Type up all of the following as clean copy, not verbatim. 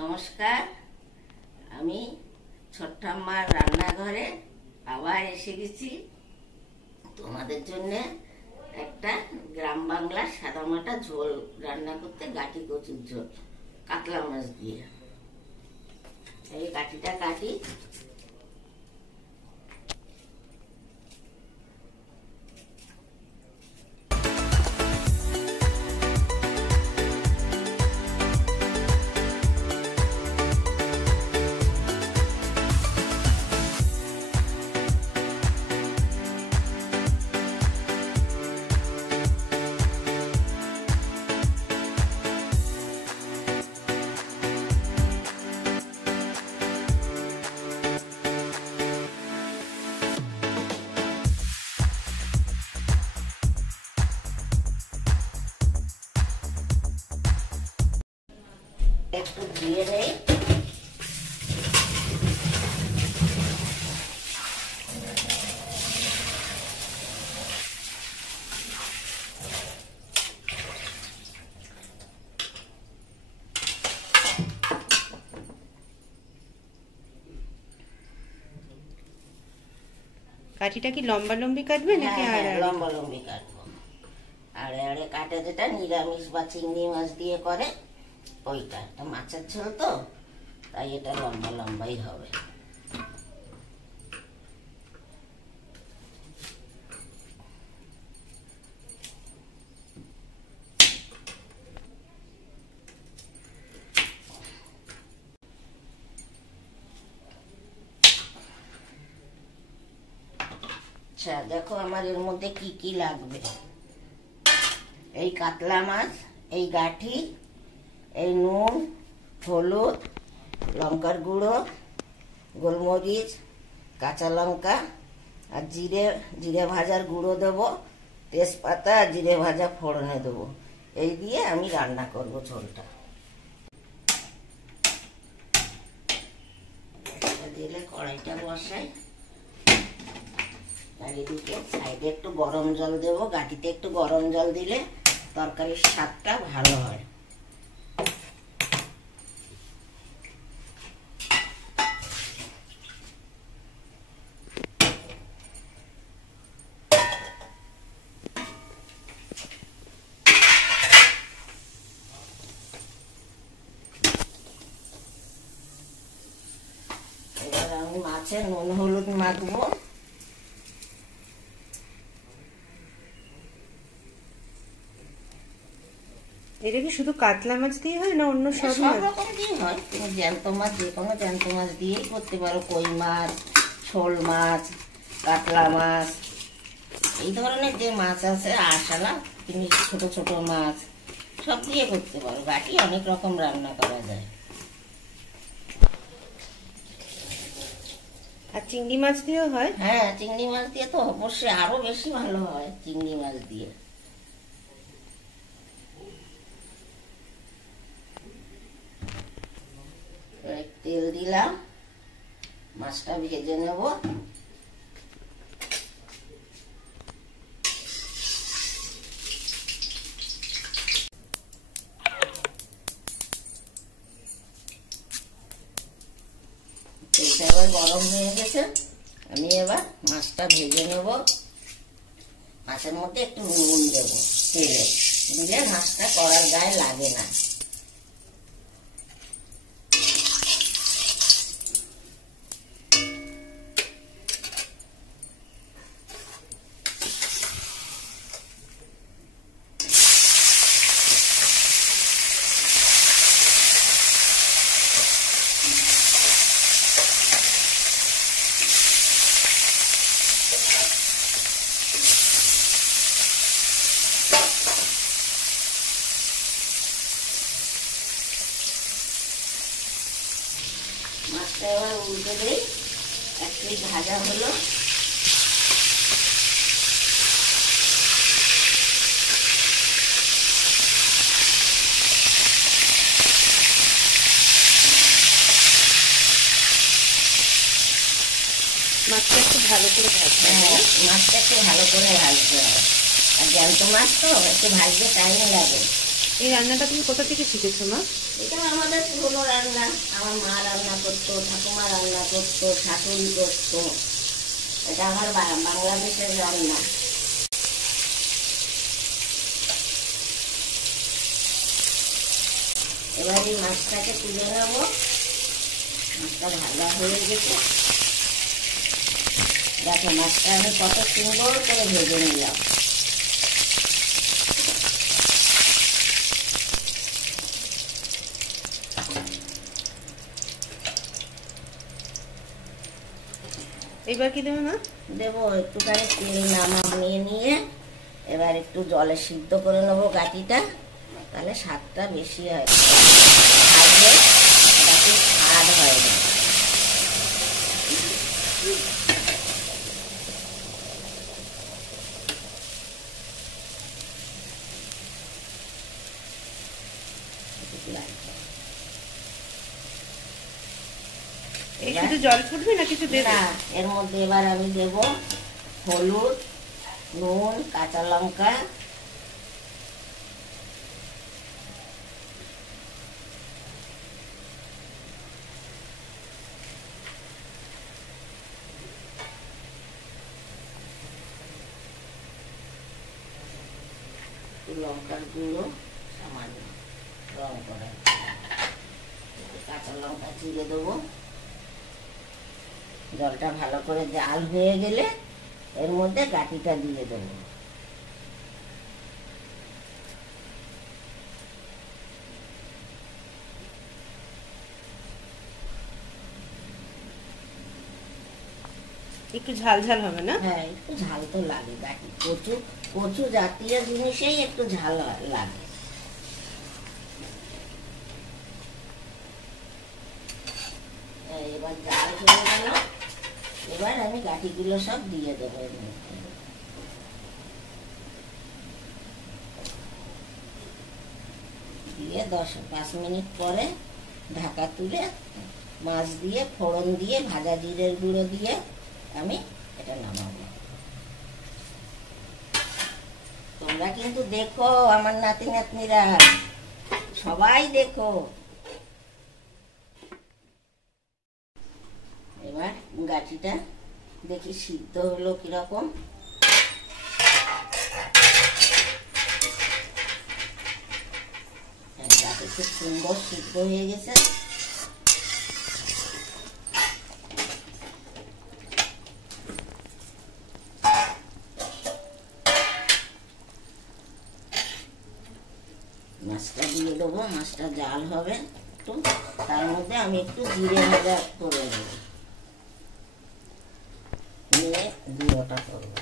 নমস্কার, আমি ছোট্টাম্মার রান্নাঘরে আবার এসে গেছি তোমাদের জন্য একটা গ্রাম বাংলার সাদামাটা ঝোল রান্না করতে। গাটি কচুর ঝোল কাতলা মাছ দিয়ে। এই গাটিটা কাটি। একটু দিয়ে নেই। কাঠিটা কি লম্বা লম্বি কাটবে নাকি লম্বা লম্বি কাটবো। আড়ে আড়ে কাটে, যেটা নিরামিষ বা চিংড়ি মাছ দিয়ে করে ওইটা। একটা মাছের ঝোল তো, তাই এটা লম্বা লম্বাই হবে। আচ্ছা দেখো আমার এর মধ্যে কি কি লাগবে। এই কাতলা মাছ, এই গাঠি, এই নুন, হলুদ, লঙ্কার গুঁড়ো, গোলমরিচ, কাঁচা লঙ্কা আর জিরে ভাজার গুঁড়ো দেবো, তেজপাতা আর জিরে ভাজা ফোড়নে দেবো। এই দিয়ে আমি রান্না করব ঝোলটা। দিলে কড়াইটা বসাই, আর এদিকে সাইডে একটু গরম জল দেবো। গাটিতে একটু গরম জল দিলে তরকারির স্বাদটা ভালো হয়। এবার আমি মাছে নুন হলুদ মাখবো। এটা কি শুধু কাতলা মাছ দিয়ে হয় না অন্য সব রকম দিয়ে হয়? তুমি জ্যান্ত মাছ, যে কোনো জ্যান্ত মাছ দিয়েই করতে পারো। কই মাছ, শোল মাছ, কাতলা মাছ, এই ধরনের যে মাছ আছে, আশালা তুমি ছোট ছোট মাছ সব দিয়ে করতে পারো। গাটি অনেক রকম রান্না করা যায়। আর চিংড়ি মাছ দিয়েও হয়? হ্যাঁ, চিংড়ি মাছ দিয়ে তো অবশ্যই আরো বেশি ভালো হয় চিংড়ি মাছ দিয়ে। তেল দিলাম, মাছটা ভেজে নেব। তেলটা এবার গরম হয়ে গেছে, আমি এবার মাছটা ভেজে নেব। মাছের মধ্যে একটু নুন দেবো তেলে, দিলে মাছটা কড়ার গায়ে লাগে না। মাছটা এবার উল্টে দিই। এক পিঠ ভাজা হলো। মাছটা একটু ভালো করে ভাজতে হবে। মাছটা একটু ভালো করে ভাজতে হবে। আর জ্যান্ত মাছ তো একটু ভাজতে টাইম লাগে। এই রান্নাটা তুমি কোথা থেকে শিখেছো মা? এটা আমাদের পুরনো রান্না, আমার মা রান্না করতো, ঠাকুমা রান্না করতো, শাশুড়ি করতো। এটা আমার বাংলাদেশের রান্না। এবার এই মাছটাকে তুলে নেব। মাছটা ভাজা হয়ে গেছে। দেখো মাছটা আমি কত সুন্দর করে ভেজে নিলাম। এবার কি দেবে মা? দেবো একটুখানি তেল নামিয়ে নিয়ে এবার একটু জলে সিদ্ধ করে নেবো গাটিটা, তাহলে স্বাদটা বেশি হয়। ভাজলে গাটি স্বাদ হয় না। এই শুধু জল ফুটবে না কিছু দেবে? না, এর মধ্যে এবার আমি দেব হলুদ, নুন, কাঁচা লঙ্কা, লঙ্কার গুঁড়ো সামান্য রং করা, কাঁচা লঙ্কা চিড়ে দেবো। জলটা ভালো করে জাল হয়ে গেলে এর মধ্যে গাটিটা দিয়ে দেবো। একটু ঝাল ঝাল হবে না? হ্যাঁ, একটু ঝাল তো লাগে। গাটি কচু কচু জাতীয় জিনিসেই একটু ঝাল লাগে। এবার জাল হয়ে গেল। এবার আমি গাটিগুলো সব দিয়ে দেবো এর মধ্যে। দিয়ে 10-5 মিনিট পরে ঢাকা তুলে মাছ দিয়ে ফোড়ন দিয়ে ভাজা জিরের গুঁড়ো দিয়ে আমি এটা নামাবো। তোমরা কিন্তু দেখো, আমার নাতি নাতনিরা সবাই দেখো। এবার গাঠিটা দেখি সিদ্ধ হলো কিরকম। গাঠি খুব সুন্দর সিদ্ধ হয়ে গেছে। মাছটা দিয়ে দেবো। মাছটা জাল হবে একটু, তার মধ্যে আমি একটু জিরে ভাজা করে নেব, নিয়ে গুঁড়োটা করবো।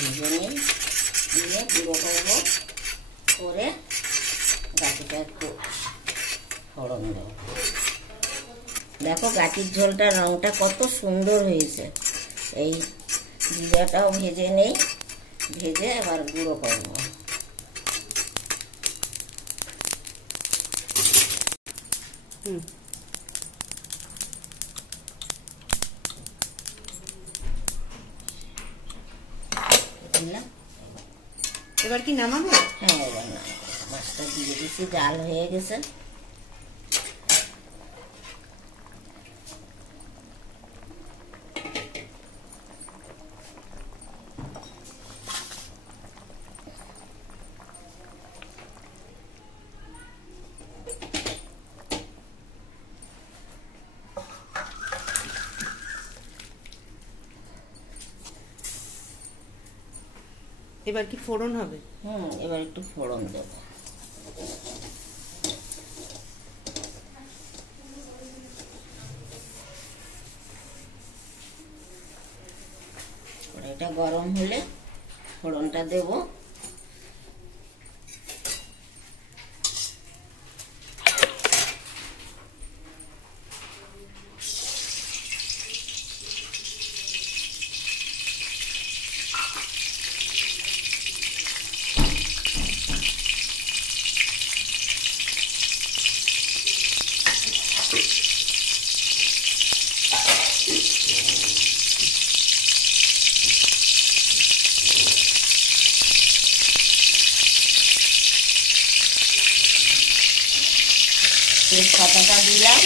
ভেজে নিই, দিয়ে গুঁড়ো করবো, করে গাঠিটা একটু ফোড়ন দেবো। দেখো গাঠির ঝোলটা রংটা কত সুন্দর হয়েছে। এই জিরাটাও ভেজে নেই, ভেজে এবার গুঁড়ো করবো। এবার কি নামাবো? হ্যাঁ, এবার না, মাছটা দিয়ে দিচ্ছি, জাল হয়ে গেছে। এবার কি ফোড়ন হবে? এবার একটু ফোড়ন দেব। এটা গরম হলে ফোড়নটা দেব। তেজপাতাটা দিলাম,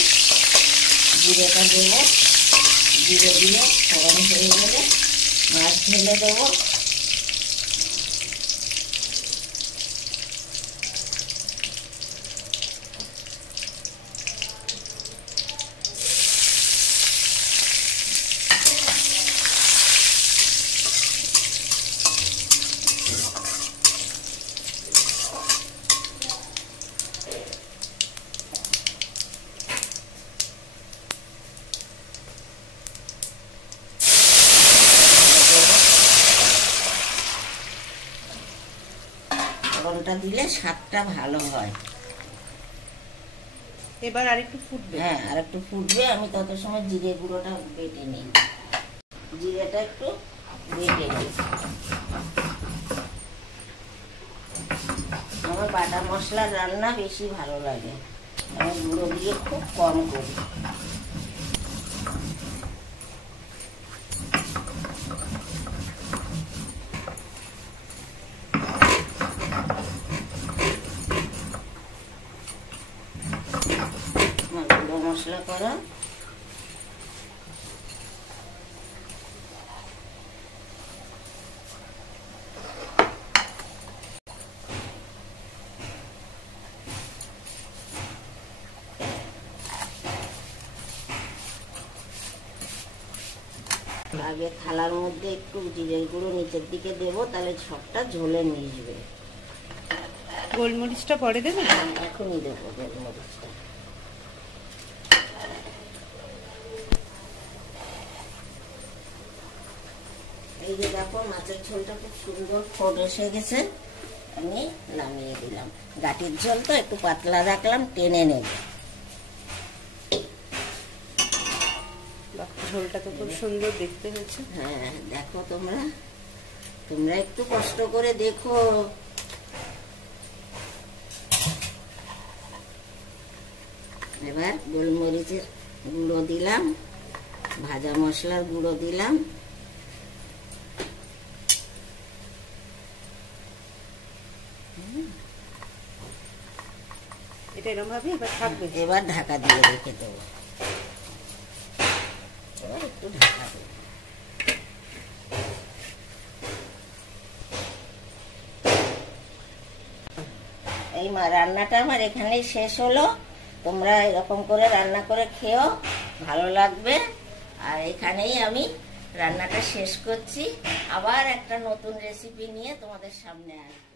জিরেটা দেবো, জিরে দিয়ে ফোড়ন হয়ে গেলে মাছ ঢেলে দেবো। ফোড়নটা দিলে স্বাদটা ভালো হয়। এবার আরেকটু ফুটবে। হ্যাঁ, আর একটু ফুটবে। আমি তত সময় জিরে গুঁড়োটা বেটে নিই, জিরেটা একটু বেটে নিই। আমার বাটা মশলার রান্না বেশি ভালো লাগে, আমি গুঁড়ো দিয়ে খুব কম করি। গুঁড়ো মশলা করা আগে থালার মধ্যে একটু জিরের গুঁড়ো নিচের দিকে দেবো, তাহলে সবটা ঝোলে মিশবে। গোলমরিচটা পরে দেবে? এখনই দেবো গোলমরিচটা। এই যে দেখো মাছের ঝোলটা খুব সুন্দর ফোট এসে গেছে, আমি নামিয়ে দিলাম। গাটির ঝোল তো একটু পাতলা রাখলাম, টেনে নেব। ঝোলটা তো খুব সুন্দর দেখতে হয়েছে। হ্যাঁ, দেখো তোমরা একটু কষ্ট করে দেখো। এবার গোলমরিচের গুঁড়ো দিলাম, ভাজা মশলার গুঁড়ো দিলাম, এটা এরকম ভাবে এবার থাকবে। এবার ঢাকা দিয়ে রেখে দেবো। এবার একটু ঢাকা দেবো। এই রান্নাটা আমার এখানেই শেষ হলো। তোমরা এরকম করে রান্না করে খেও, ভালো লাগবে। আর এখানেই আমি রান্নাটা শেষ করছি। আবার একটা নতুন রেসিপি নিয়ে তোমাদের সামনে আসবো।